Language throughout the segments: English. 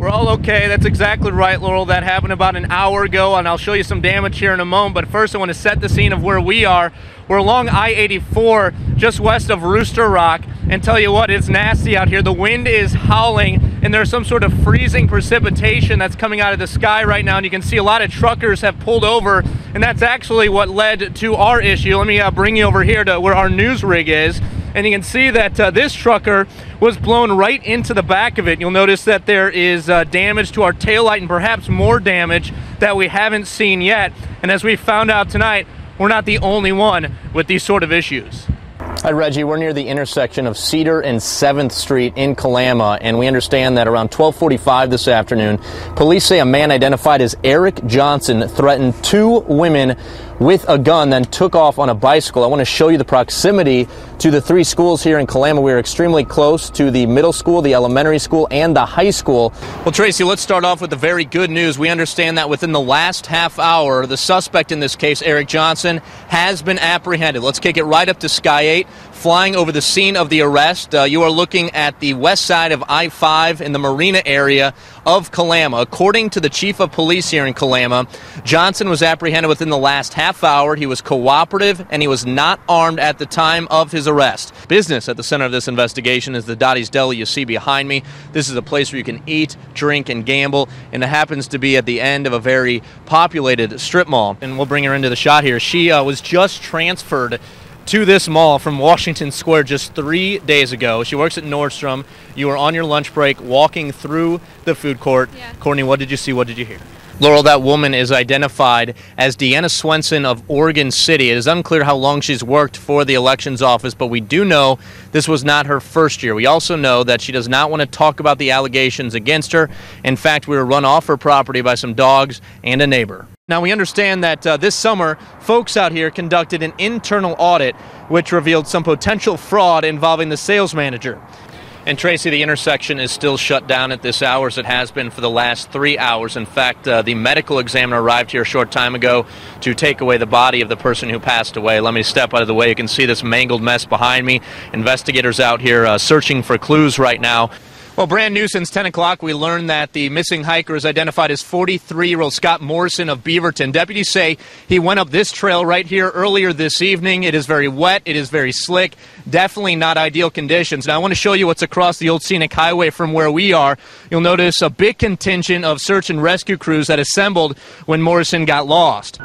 We're all okay. That's exactly right, Laurel. That happened about an hour ago, and I'll show you some damage here in a moment. But first, I want to set the scene of where we are. We're along I-84, just west of Rooster Rock, and tell you what, it's nasty out here. The wind is howling, and there's some sort of freezing precipitation that's coming out of the sky right now, and you can see a lot of truckers have pulled over, and that's actually what led to our issue. Let me bring you over here to where our news rig is. And you can see that this trucker was blown right into the back of it. You'll notice that there is damage to our taillight and perhaps more damage that we haven't seen yet. And as we found out tonight, we're not the only one with these sort of issues. Hi, Reggie. We're near the intersection of Cedar and 7th Street in Kalama, and we understand that around 12:45 this afternoon, police say a man identified as Eric Johnson threatened 2 women with a gun, then took off on a bicycle. I want to show you the proximity to the 3 schools here in Kalama. We are extremely close to the middle school, the elementary school, and the high school. Well, Tracy, let's start off with the very good news. We understand that within the last half hour, the suspect in this case, Eric Johnson, has been apprehended. Let's kick it right up to Sky 8. Flying over the scene of the arrest, you are looking at the west side of I-5 in the marina area of Kalama. According to the chief of police here in Kalama, Johnson was apprehended within the last half hour. He was cooperative, and he was not armed at the time of his arrest. Business at the center of this investigation is the Dottie's Deli you see behind me. This is a place where you can eat, drink, and gamble, and it happens to be at the end of a very populated strip mall. And we'll bring her into the shot here. She was just transferred to this mall from Washington Square just 3 days ago. She works at Nordstrom. You were on your lunch break walking through the food court. Yeah. Courtney, what did you see? What did you hear? Laurel, that woman is identified as Deanna Swenson of Oregon City. It is unclear how long she's worked for the elections office, but we do know this was not her first year. We also know that she does not want to talk about the allegations against her. In fact, we were run off her property by some dogs and a neighbor. Now, we understand that this summer, folks out here conducted an internal audit which revealed some potential fraud involving the sales manager. And Tracy, the intersection is still shut down at this hour, as it has been for the last 3 hours. In fact, the medical examiner arrived here a short time ago to take away the body of the person who passed away. Let me step out of the way. You can see this mangled mess behind me. Investigators out here searching for clues right now. Well, brand new since 10 o'clock, we learned that the missing hiker is identified as 43-year-old Scott Morrison of Beaverton. Deputies say he went up this trail right here earlier this evening. It is very wet. It is very slick. Definitely not ideal conditions. Now, I want to show you what's across the old scenic highway from where we are. You'll notice a big contingent of search and rescue crews that assembled when Morrison got lost.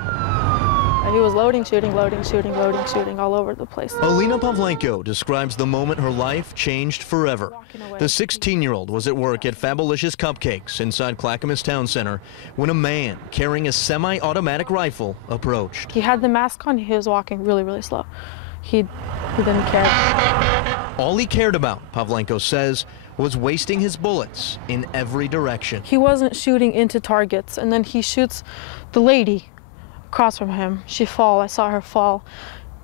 He was loading, shooting all over the place. Alina Pavlenko describes the moment her life changed forever. The 16-year-old was at work at Fabulous Cupcakes inside Clackamas Town Center when a man carrying a semi-automatic rifle approached. He had the mask on. He was walking really, really slow. He didn't care. All he cared about, Pavlenko says, was wasting his bullets in every direction. He wasn't shooting into targets, and then he shoots the lady across from him. She fall. I saw her fall,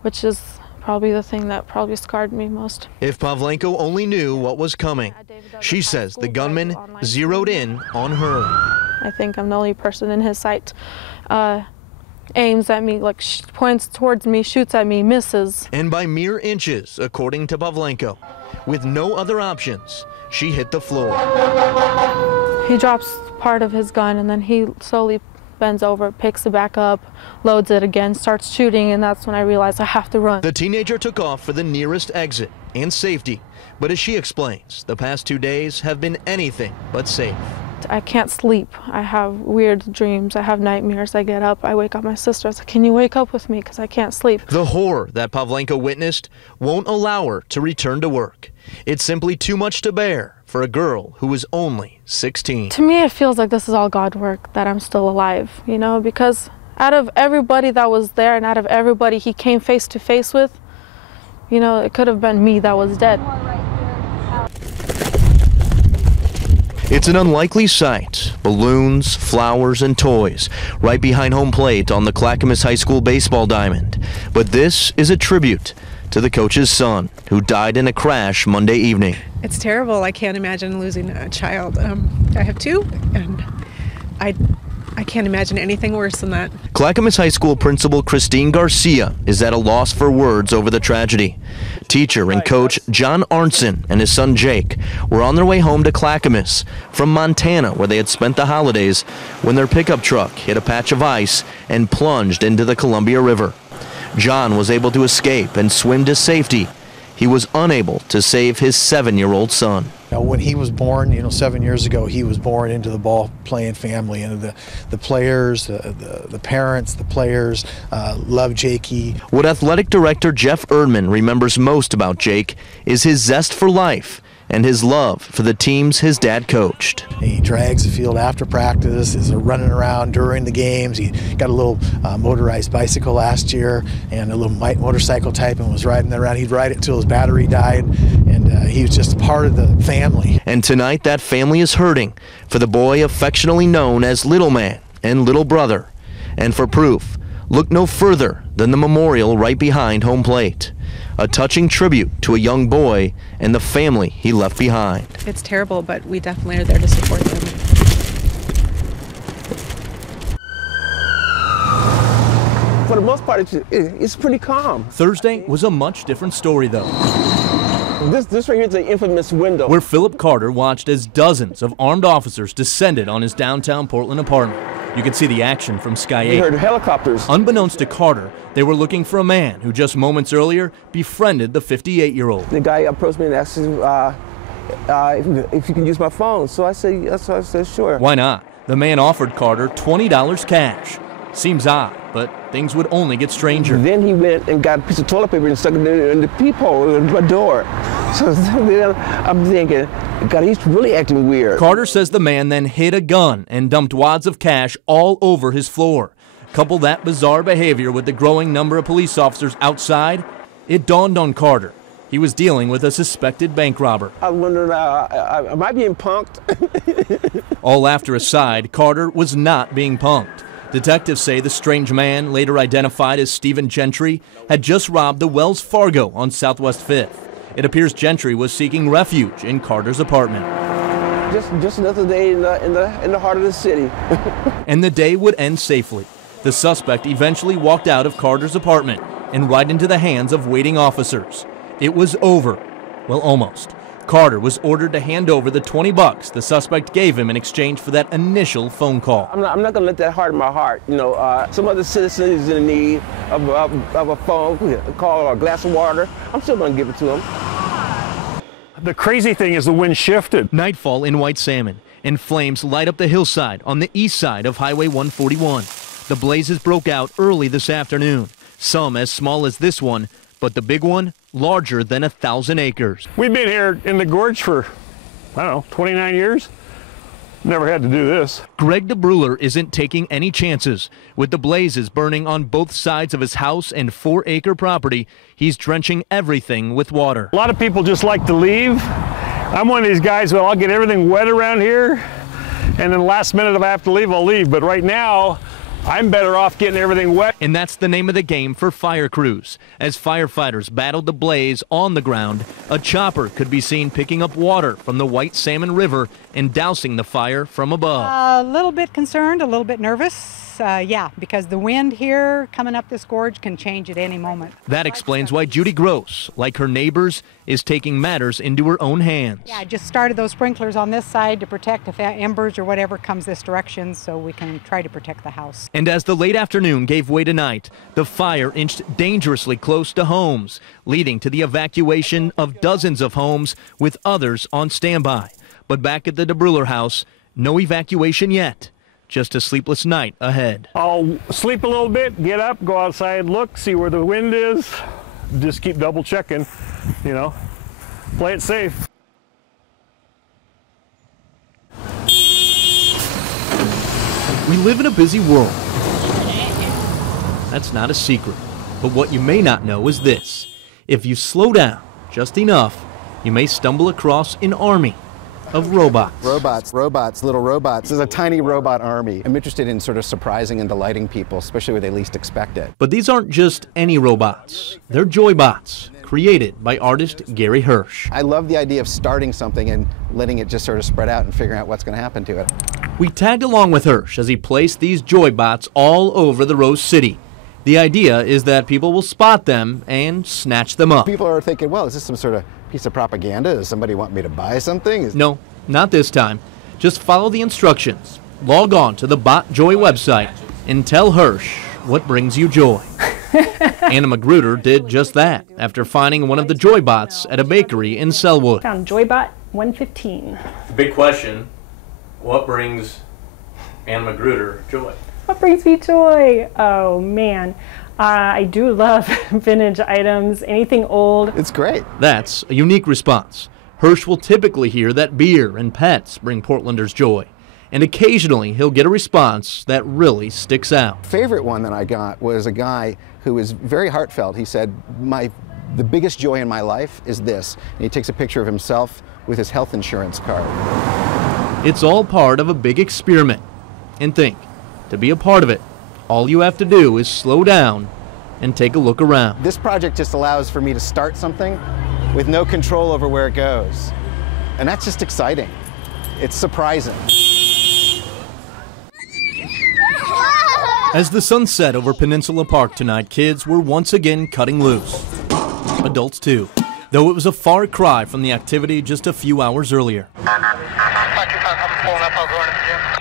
which is probably the thing that probably scarred me most. If Pavlenko only knew what was coming, she says the gunman zeroed in on her. I think I'm the only person in his sight. Aims at me, like points towards me, shoots at me, misses. And by mere inches, according to Pavlenko, with no other options, she hit the floor. He drops part of his gun, and then he slowly bends over, picks it back up, loads it again, starts shooting, and that's when I realized I have to run. The teenager took off for the nearest exit and safety, but as she explains, the past 2 days have been anything but safe. I can't sleep. I have weird dreams. I have nightmares. I get up, I wake up my sister. I say, can you wake up with me, because I can't sleep. The horror that Pavlenko witnessed won't allow her to return to work. It's simply too much to bear for a girl who was only 16. To me, it feels like this is all God work, that I'm still alive, you know, because out of everybody that was there and out of everybody he came face to face with, you know, it could have been me that was dead. It's an unlikely sight. Balloons, flowers, and toys right behind home plate on the Clackamas High School baseball diamond. But this is a tribute to the coach's son, who died in a crash Monday evening. It's terrible. I can't imagine losing a child. I have 2, and I can't imagine anything worse than that. Clackamas High School Principal Christine Garcia is at a loss for words over the tragedy. Teacher and coach John Arnson and his son Jake were on their way home to Clackamas from Montana, where they had spent the holidays, when their pickup truck hit a patch of ice and plunged into the Columbia River. John was able to escape and swim to safety. He was unable to save his 7-year-old son. When he was born, 7 years ago, he was born into the ball-playing family, and the players, the parents, the players love Jakey. What athletic director Jeff Erdman remembers most about Jake is his zest for life and his love for the teams his dad coached. He drags the field after practice, is running around during the games. He got a little motorized bicycle last year and a little motorcycle type and was riding that around. He'd ride it till his battery died, and he was just part of the family. And tonight that family is hurting for the boy affectionately known as Little Man and Little Brother. And for proof, look no further than the memorial right behind home plate. A touching tribute to a young boy and the family he left behind. It's terrible, but we definitely are there to support them. For the most part, it's pretty calm. Thursday was a much different story, though. This right here is the infamous window, where Philip Carter watched as dozens of armed officers descended on his downtown Portland apartment. You could see the action from Sky 8. We heard helicopters. Unbeknownst to Carter, they were looking for a man who just moments earlier befriended the 58-year-old. The guy approached me and asked if you can use my phone. So I said, sure. Why not? The man offered Carter $20 cash. Seems odd, but things would only get stranger. Then he went and got a piece of toilet paper and stuck it in the peephole in my door. So then I'm thinking, God, he's really acting weird. Carter says the man then hid a gun and dumped wads of cash all over his floor. Couple that bizarre behavior with the growing number of police officers outside, it dawned on Carter he was dealing with a suspected bank robber. I wondered, am I being punked? All laughter aside, Carter was not being punked. Detectives say the strange man, later identified as Stephen Gentry, had just robbed the Wells Fargo on Southwest 5th. It appears Gentry was seeking refuge in Carter's apartment. Just another day in the heart of the city. And the day would end safely. The suspect eventually walked out of Carter's apartment and right into the hands of waiting officers. It was over. Well, almost. Carter was ordered to hand over the $20 the suspect gave him in exchange for that initial phone call. I'm not going to let that harden my heart. Some other citizen is in need of a phone call or a glass of water. I'm still going to give it to him. The crazy thing is the wind shifted. Nightfall in White Salmon, and flames light up the hillside on the east side of Highway 141. The blazes broke out early this afternoon, some as small as this one, but the big one larger than 1,000 acres. We've been here in the gorge for, 29 years. Never had to do this. Greg DeBruler isn't taking any chances. With the blazes burning on both sides of his house and 4-acre property, he's drenching everything with water. A lot of people just like to leave. I'm one of these guys, I'll get everything wet around here, and then last minute if I have to leave, I'll leave. But right now, I'm better off getting everything wet. And that's the name of the game for fire crews. As firefighters battled the blaze on the ground, a chopper could be seen picking up water from the White Salmon River and dousing the fire from above. A little bit concerned, a little bit nervous. Because the wind here coming up this gorge can change at any moment. That explains why Judy Gross, like her neighbors, is taking matters into her own hands. Yeah, I just started those sprinklers on this side to protect if embers or whatever comes this direction, so we can try to protect the house. And as the late afternoon gave way to night, the fire inched dangerously close to homes, leading to the evacuation of dozens of homes with others on standby. But back at the DeBruler house, no evacuation yet. Just a sleepless night ahead. I'll sleep a little bit, get up, go outside, look, see where the wind is. Just keep double checking, play it safe. We live in a busy world. That's not a secret. But what you may not know is this. If you slow down just enough, you may stumble across an army of robots. Robots, little robots. There's a tiny robot army. I'm interested in sort of surprising and delighting people, especially where they least expect it. But these aren't just any robots. They're Joybots, created by artist Gary Hirsch. I love the idea of starting something and letting it just sort of spread out and figuring out what's going to happen to it. We tagged along with Hirsch as he placed these joy bots all over the Rose City. The idea is that people will spot them and snatch them up. People are thinking, well, is this some sort of piece of propaganda? Does somebody want me to buy something? No, not this time. Just follow the instructions. Log on to the Bot Joy website and tell Hirsch what brings you joy. Anna Magruder did just that after finding one of the joy bots at a bakery in Selwood. Found Joybot 115. The big question, what brings Anna Magruder joy? What brings me joy? Oh man, I do love vintage items, anything old. It's great. That's a unique response. Hirsch will typically hear that beer and pets bring Portlanders joy. And occasionally he'll get a response that really sticks out. Favorite one that I got was a guy who was very heartfelt. He said, the biggest joy in my life is this. And he takes a picture of himself with his health insurance card. It's all part of a big experiment. And think, to be a part of it, all you have to do is slow down and take a look around. This project just allows for me to start something with no control over where it goes. And that's just exciting. It's surprising. As the sun set over Peninsula Park tonight, kids were once again cutting loose. Adults too, though it was a far cry from the activity just a few hours earlier.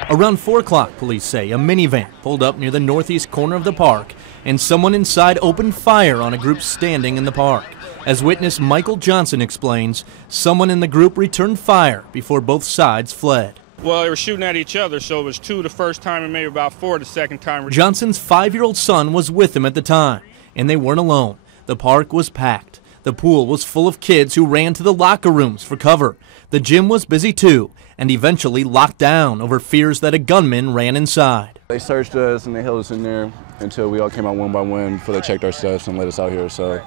Around 4 o'clock, police say, a minivan pulled up near the northeast corner of the park and someone inside opened fire on a group standing in the park. As witness Michael Johnson explains, someone in the group returned fire before both sides fled. Well, they were shooting at each other, so it was 2 the first time and maybe about 4 the second time. Johnson's 5-year-old son was with him at the time, and they weren't alone. The park was packed. The pool was full of kids who ran to the locker rooms for cover. The gym was busy too, and eventually locked down over fears that a gunman ran inside. They searched us and they held us in there until we all came out one by one before they checked our stuff and let us out here. So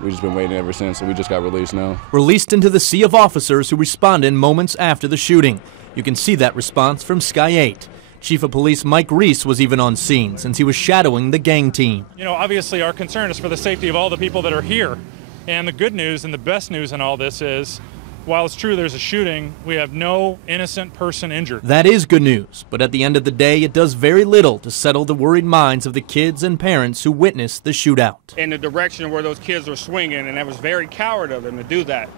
we've just been waiting ever since, so we just got released now. Released into the sea of officers who responded moments after the shooting. You can see that response from Sky 8. Chief of Police Mike Reese was even on scene since he was shadowing the gang team. You know, obviously our concern is for the safety of all the people that are here. And the good news and the best news in all this is, while it's true there's a shooting, we have no innocent person injured. That is good news, but at the end of the day, it does very little to settle the worried minds of the kids and parents who witnessed the shootout. In the direction where those kids were swinging, and that was very coward of them to do that.